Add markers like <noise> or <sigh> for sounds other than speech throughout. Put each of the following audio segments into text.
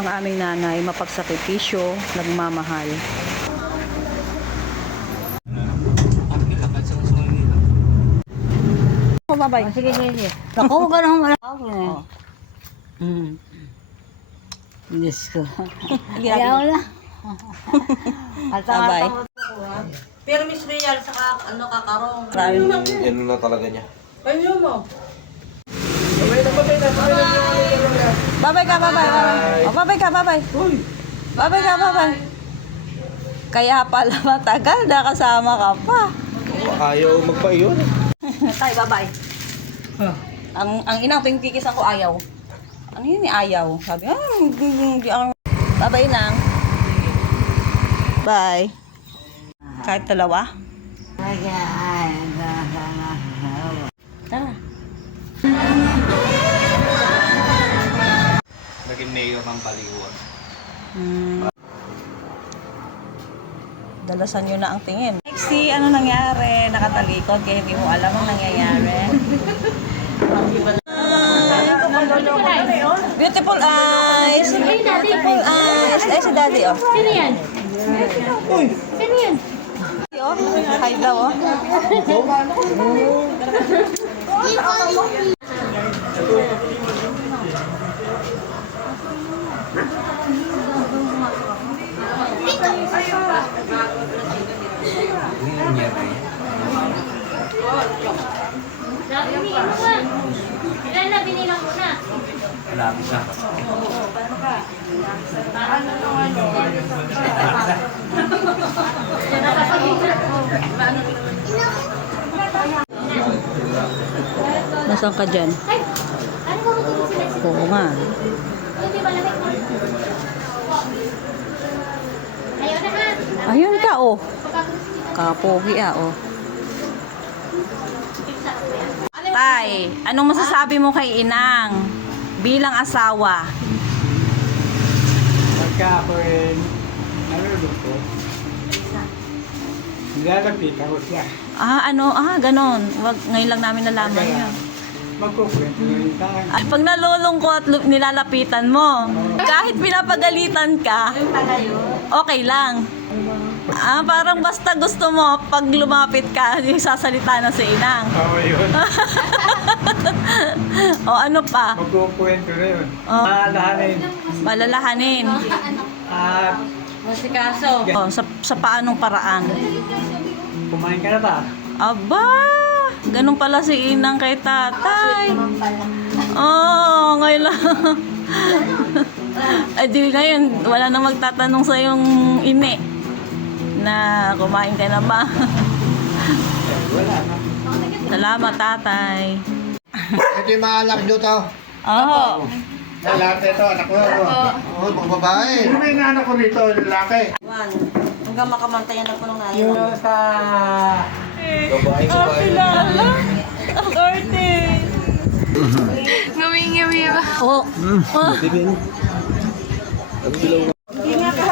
ang aming nanay mapagsakripisyo, nagmamahal. Oh, babay. Sige, sige, sige. Naku, ganun wala ako eh. Hmm. Diyos ko. Ayaw na. <laughs> At Abay. Pero Miss Real, saka ano kakarong. Yan na talaga niya. Kanyo mo. Babay ka, babay. babay. Oh, babay ka, babay. Babay ka, babay. Kaya pala matagal na kasama ka pa. Ayaw magpaiyon. <laughs> Tay, babay. Ang ang inang tuwing kikisan ko ayaw. Ano yun ni ayaw? Sabi, ah, hindi, ako. Babay nang. Bye. Kahit dalawa? Tara. Naging mayor ng Baliwan. Hmm. Dalasan nyo na ang tingin. Lexi, ano nangyari? Nakatalikod kaya hindi mo alam ang nangyayari. Beautiful eyes! Beautiful eyes! Ay, si daddy, oh. Sino yan? Sino yan? Oh, hi daw, oh. <laughs> Ilan na binilang mo na? Malapit na. Nasaan ka dyan? Ay! Ano ba mo sila? Oo nga. Ayun ka, oh. Kapogi, ah, oh. Tay, anong masasabi mo kay Inang bilang asawa? Pagka ako rin, naluluto, nilalapitan ko siya. Ah, ano, ah, ganon. Wag, ngayon lang namin nalaman Kaya, yun. magkukwento na rin tayo. Ay, pag nalulungkot, lu- nilalapitan mo. Kahit pinapagalitan ka, okay lang. Ah, parang basta gusto mo, pag lumapit ka, <laughs> yung sasalita na si Inang. Oo, yun. <laughs> o ano pa? Magkukwento na yun. Oh. Maalahanin. Malalahanin. At Masikaso. O, sa, sa paanong paraan? kumain ka na ba? Aba! Ganun pala si Inang kay tatay. Oo, oh, ngayon lang. <laughs> Ay, di ngayon, wala na magtatanong sa yung ini na kumain ka na ba? Wala na. Salamat, tatay. Ito yung mga anak nyo to. Oo. Lalaki ito, anak ko. Oo, oh, mga babae. Sino yung anak ko nito, lalaki? One. Hanggang makamantayan na po ng nayo. Yung sa... Babae, babae. Ang arte. Ngumingiwi ba? Oo. Oh.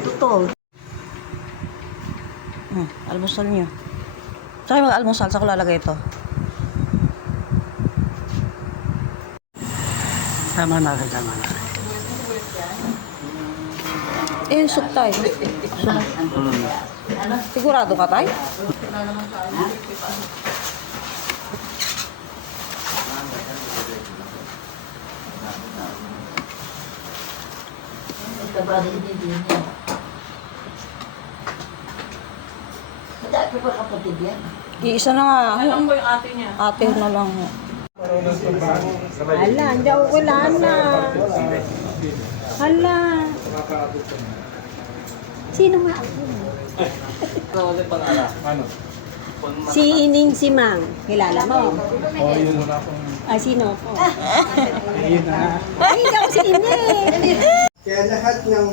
todo to. Hmm, almusal niyo. Saan mag-almusal? Saan ko lalagay ito? Tama na, tama na. Eh, soup tayo. Sigurado ka tayo? Iisa na nga. Alam ko yung ate niya. Ate na lang. Hala, hindi ako wala na. Hala. Sino nga ako? Ano? Si Ining si Mang. Kilala mo? Oo, yun wala akong... Ah, sino ako? Ayun na. Ay, hindi ako si Ine. Kaya lahat ng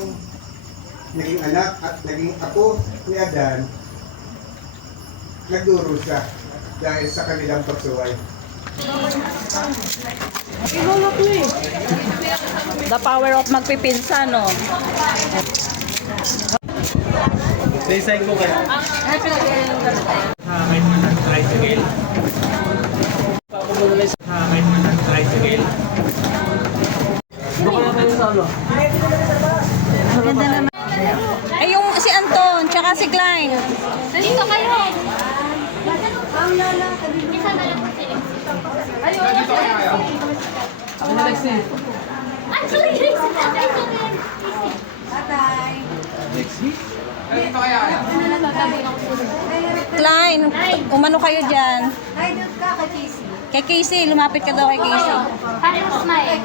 naging anak at naging apo ni Adan, nagdurusa dahil sa kanilang pagsuway. The power of magpipinsa, no? Sa ko kayo. Kahit man nag-tricycle. Ako mo nalay sa kahit man nag-tricycle. Doon kaya kayo sa ano? Ay, yung si Anton, tsaka si Klein. Dito kayo. Isa na lang po sila. Ayun. Dito kayo. Ako na Lexi. Ay, sorry, Lexi. Ay. Lexi? Klein, umano kayo dyan? Kay Casey, lumapit ka daw kay Casey. Pare mo smile.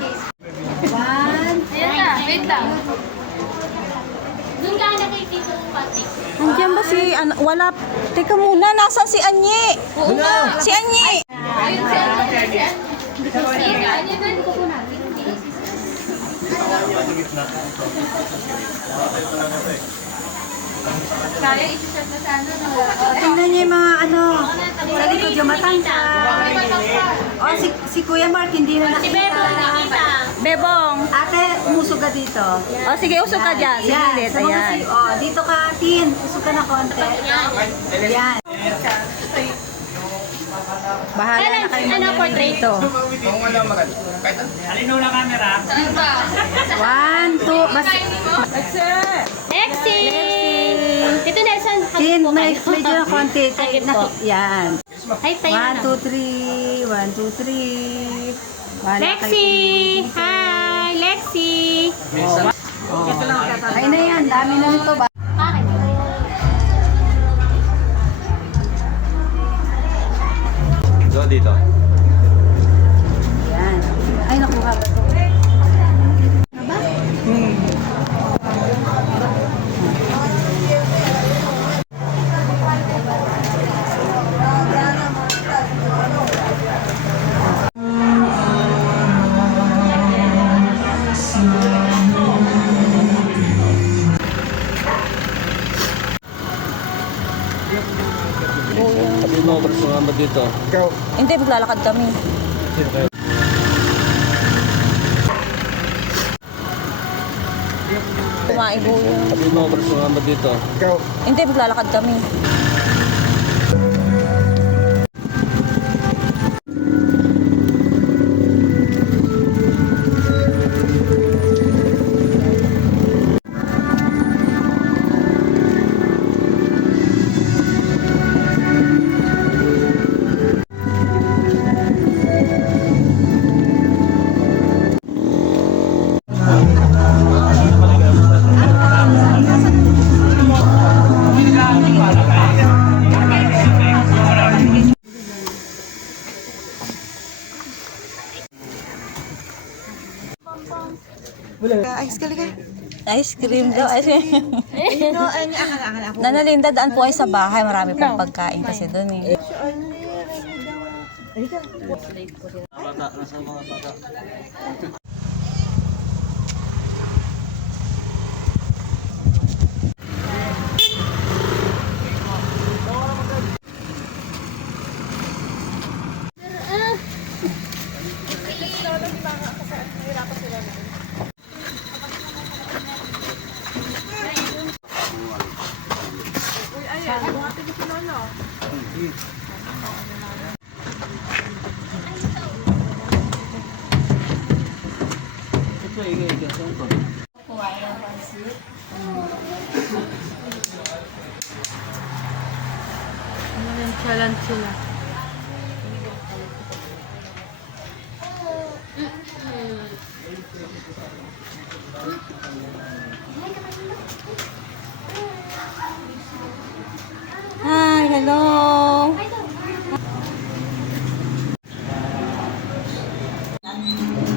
One. Ayan na, wait lang. Doon ka nakikita ng pati. Andiyan ba si, ano, wala, teka muna, nasaan si Anyi? Si Anyi! Ayun si ano. Si doon natin. Kaya isi-set na sa ano. Tingnan niyo yung mga ano, sa likod yung matangkad. O, si, si Kuya Mark hindi na Si Bebo, nakita. nakita. Bebong. Ate, umusog ka dito. O sige, usok ka dyan. Sige, Yan, ulit. sa mga Ayan. si- oh, dito ka, Tin. Usog ka na konti. Yan. Bahala na kayo Ano, portrait? dito. Kung ano maganda. Kahit ano. Alin na camera? One, two, mas... Lexi! Ito Nelson, Tin, hagip po may, kayo. medyo <laughs> na konti. Hagip Na, po. yan. Ay, tayo One, na. two, three. One, two, three. Wala Lexi! Hi! Lexi! Ay na yan, dami na nito ba? Bakit? So, dito. Sabi mo, ba't sumama dito? Ikaw, Hindi, maglalakad kami. Kumain po yun. Sabi mo, ba't sumama dito? ikaw, Hindi, maglalakad kami. Ice cream daw. Ice cream. Nanalinda, daan po ay sa bahay. Marami pong pagkain kasi doon eh. Hi, hello.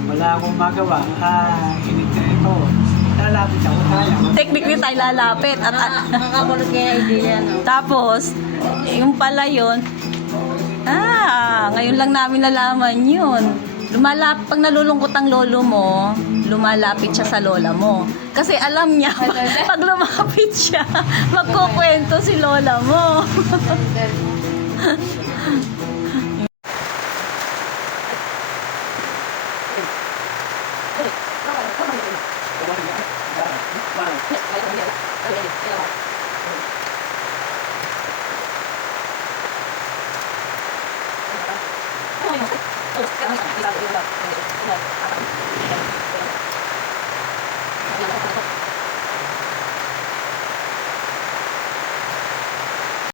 Wala akong magawa. Ah, inintay ko. Lalapit ako tayo. Technically tayo lalapit. At, at, kaya idea, no? tapos, yung pala yun. Ah, ngayon lang namin nalaman yun. Lumalap, pag nalulungkot ang lolo mo, lumalapit siya sa lola mo. Kasi alam niya, <laughs> pag lumapit siya, magkukwento si lola mo. <laughs>